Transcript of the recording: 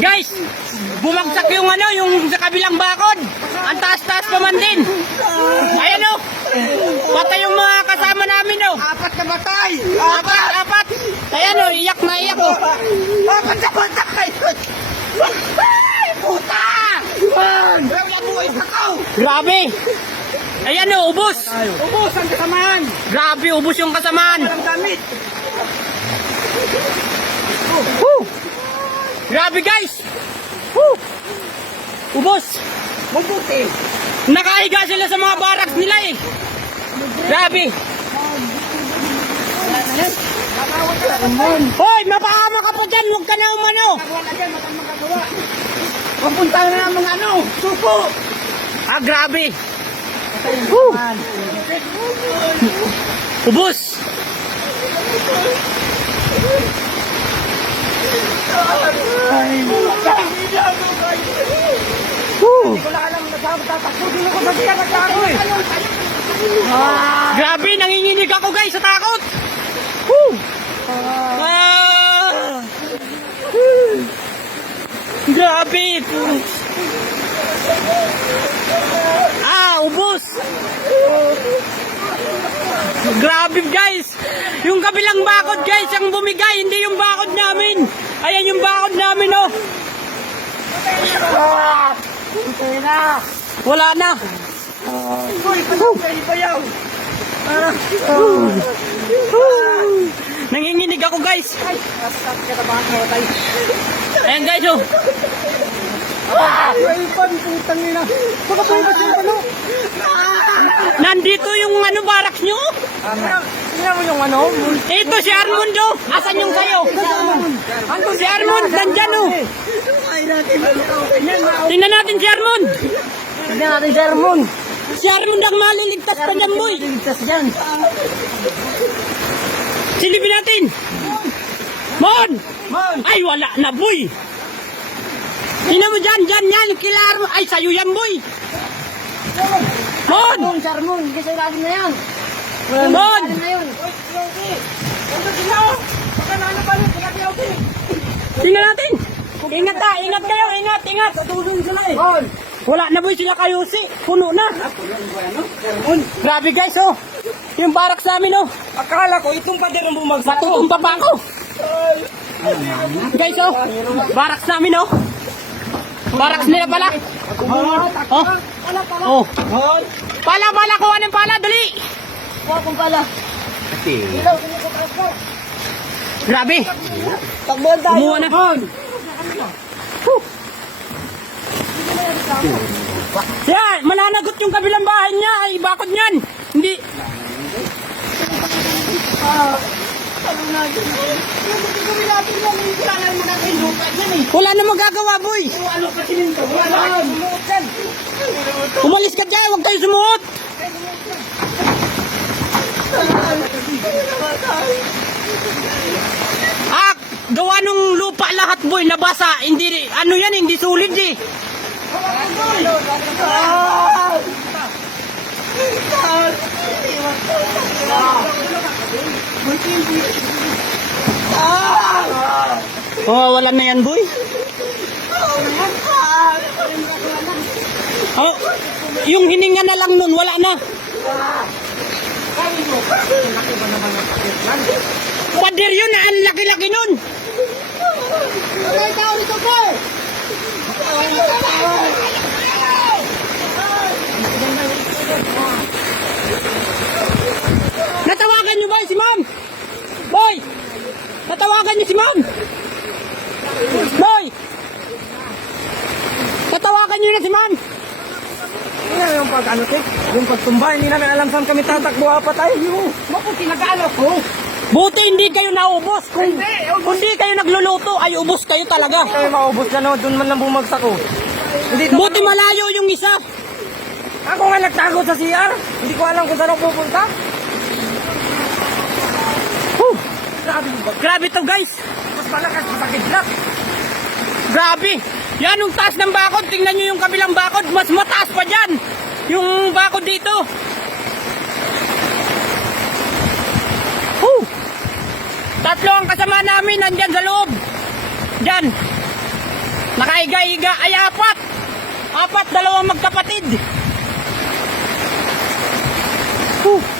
Guys, bumagsak yung ano, yung sa kabilang bakod. Ang taas-taas pa man din. Ayan o. Patay yung mga kasama namin o. Apat na batay! Apat, apat. Ayan o, iyak na iyak o. Apat na batay! Ay, puta! Wala mo ikaw! Grabe. Ayan o, ubos. Ubus ang kasamaan! Grabe, ubos yung kasamaan. Ang damit! Woo! Grabe guys. Woo! Ubos. Mabuti! Nakahiga sila sa mga barracks nila eh. Grabe. Hoy, mapahama ka pa dyan. Huwag ka na umano. Papunta na ng mga ano! Suko! Ah, grabe. Woo! Ubos. Grabe, nanginginig ako guys sa takot. Ah! Grabe. Ah, ubos. Grabe guys. Yung kabilang bakod guys, ang bumigay, hindi yung bakod namin. Ayan yung bakod namin oh. Wala na. Nanginginig ako guys. Ayan guys oh. Ay, pan, putang ina! Baka pa yung? Nandito yung ano barracks nyo. Mo yung ano? Ito si Armando. Asan yung sayo? Ano Si Armand, nandyan oh. Natin. Yan, Tingnan natin si Armand. Tignan natin si Armon. Si Armand ang maliligtas pa dyan, boy. Ligtas dyan. Silipin natin. Mon! Ay, wala na, boy. Tingnan mo dyan, dyan, yan. Kila Armand. Ay, sayo yan, boy. Mon! Armon, si Armon. Hindi sa ilalim na yan. Mon! Ano. Tingnan natin. Ingat ta, ingat kayo, ingat, ingat. Wala na, boy, sila kayo si. Puno na. Grabe, guys, oh. Yung barracks namin, oh. Akala ko itong pader ang bumagsak. Matutumba pa ako. Guys, oh. Barracks namin, oh. Barracks nila pala. Oh. Oh. Pala, pala, kuha ng pala, dali. Huwag kong pala. Ilaw, sinikutas ko. Grabe. Takbuhan tayo. Kumuha na. Man! Yan, mananagot yung kabilang bahay niya. Ay, bakod niyan. Hindi. Wala na magagawa, boy. Umalis ka dyan, huwag tayo sumuot. Ah, gawa nung lupa lahat, boy, nabasa. Hindi, ano yan, hindi sulit, eh. Oh, wala na yan, boy. Oh, yung hininga na lang nun, wala na. Pader yun, ang laki-laki nun. Ay, tao dito po! Natawagan niyo ba si ma'am? Boy! Natawagan niyo si ma'am? Boy! Natawagan niyo na si ma'am? Hindi na yung pag ano, Tek? Yung pagtumba, hindi namin alam saan kami tatakbo apat ay. Yung maputi nag-ano ko. Buti hindi kayo naubos. Kung, kung hindi kayo nagluluto, ay ubos kayo talaga. Kami maubos na no, doon man lang bumagsak ko. Hindi ko, Buti malayo yung isa. ako nga nagtago sa CR. Hindi ko alam kung saan ako pupunta. Huh, Grabe mo grabe to guys. Mas malakas, masakit lang. Grabe. Yan yung taas ng bakod. Tingnan nyo yung kabilang bakod. Mas mataas pa dyan. Yung bakod dito. Whew. Tatlo ang kasama namin. Nandyan sa loob. Dyan. Nakaiga-iga. Ay, apat. Apat, dalawang magkapatid. Whew.